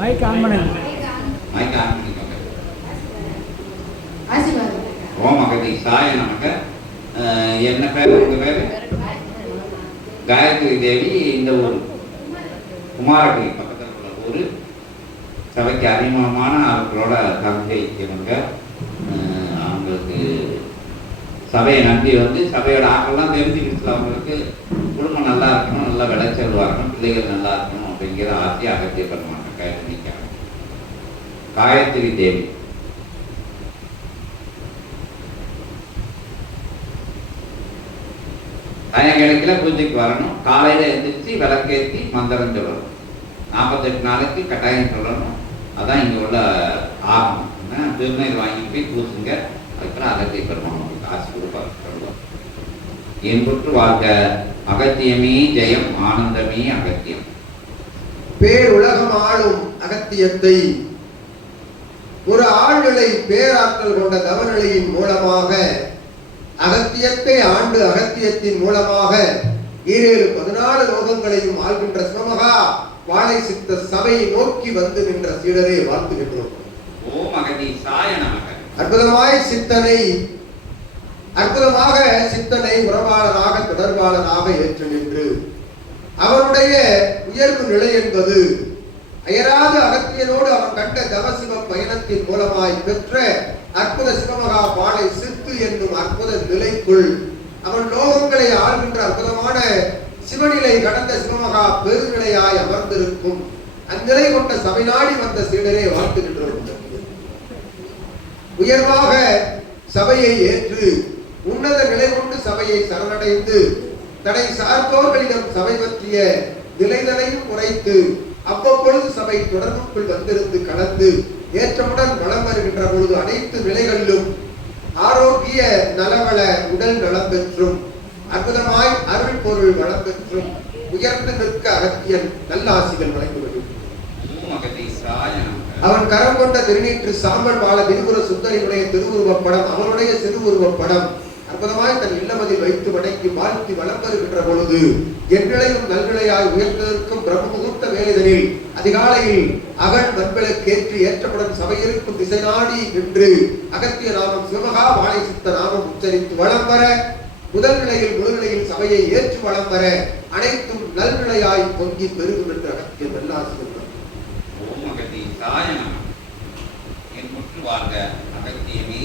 Mic on பண்ணுங்க. Mic on பண்ணிக்கோங்க. ஓம் அகதீசாய நமக. என்ன பேர்? உங்க பேரு? காயத்ரி தேவி. இந்த ஊர் குமாரகிரி பக்கத்தில் உள்ள ஊர். சபைக்கு அறிமுகமான அவர்களோட தங்கை இவங்க. அவங்களுக்கு சபையை நம்பி வந்து சபையோட ஆக்கெல்லாம் தெரிஞ்சுக்கிட்டு அவங்களுக்கு குடும்பம் நல்லா இருக்கணும், நல்லா விளைச்சல் வரணும், பிள்ளைகள் நல்லா இருக்கணும் அப்படிங்கிற ஆசையை அகத்திய பெருமாங்க கையெழுந்திக்காங்க. காயத்ரி தேவி. டைம் கிடைக்கல பூஜைக்கு வரணும். காலையில் எழுந்திரிச்சு விளக்கேற்றி மந்திரம் சொல்லணும். 48 நாளைக்கு கட்டாயம் சொல்லணும். அதான் இங்கே உள்ள ஆகும். திருநீர் வாங்கிட்டு போய் பூசுங்க. அதுக்கெல்லாம் அகத்திய பெருமான் காசு கொடுப்பார். சொல்லுவார். என்புற்று வாழ்க அகத்தியமே ஜெயம், ஆனந்தமே அகத்தியம். பேருலகம் ஆளும் அகத்தியத்தை ஒரு ஆழ்நிலை பேராற்றல் கொண்ட தவநிலையின் மூலமாக அகத்தியத்தை ஆண்டு அகத்தியத்தின் மூலமாக 14 லோகங்களையும் ஆள்கின்ற சிவமகா வாழை சித்த சபையை நோக்கி வந்து நின்ற சீடரை வாழ்த்துகின்றோம். ஓம் அகதீசாய நமக. அற்புதமாக சித்தனை உறவாளனாக தொடர்பாளனாக ஏற்று நின்று அவனுடைய உயர்வு நிலை என்பது அயராது அகத்தியனோடு அவன் கண்ட தவசிவ பயணத்தின் மூலமாய் பெற்ற அற்புத சிவமகா பாலை சித்து என்னும் அற்புத நிலைக்குள் அவன் லோகங்களை ஆள்கின்ற அற்புதமான சிவநிலை கடந்த சிவமகா பெருநிலையாய் அமர்ந்திருக்கும் அந்நிலை கொண்ட சபை நாடி வந்த சீடரே வாழ்த்துகின்றோம். உயர்வாக சபையை ஏற்று உன்னத நிலை கொண்டு சபையை சரணடைந்து தடை சார்ந்தோர்களிடம் சபை பற்றிய நிலைதலையும் குறைத்து அவ்வப்பொழுது சபை தொடர்புக்குள் வந்திருந்து கலந்து ஏற்றமுடன் வளம் வருகின்ற பொழுது அனைத்து நிலைகளிலும் ஆரோக்கிய நலவள உடல் நலம் பெற்றும் அற்புதமாய் அருள் பொருள் வளம் பெற்றும் உயர்ந்து நிற்க அகத்தியன் நல்ல ஆசிகள் வழங்குவது. அவன் கரம் கொண்ட திருநீற்று சாம்பல் பால விரிபுர சுந்தரியுடைய திருவுருவப் படம், அவனுடைய சிறுவுருவப் படம் அற்புதமாய் தன் இல்லமதில் வைத்து வணங்கி வாழ்த்தி வளம் வருகின்ற பொழுது எந்நிலையும் நல்நிலையாய் உயர்ந்திருக்கும் பிரம்ம முகூர்த்த வேலைதனில் அதிகாலையில் அகழ் மண்விளக்கேற்றி ஏற்றப்படும் சபையிருக்கும் திசை நாடி நின்று அகத்திய நாமம் சிவமகா வாழை சித்த நாமம் உச்சரித்து வளம் வர முதல் நிலையில் முழு நிலையில் சபையை ஏற்று வளம் வர அனைத்தும் நல்நிலையாய் பொங்கி பெருகும் என்று அகத்திய நல்லாசி. ஓம் அகதீசாய நமக. என் முற்று வாழ்க அகத்தியமே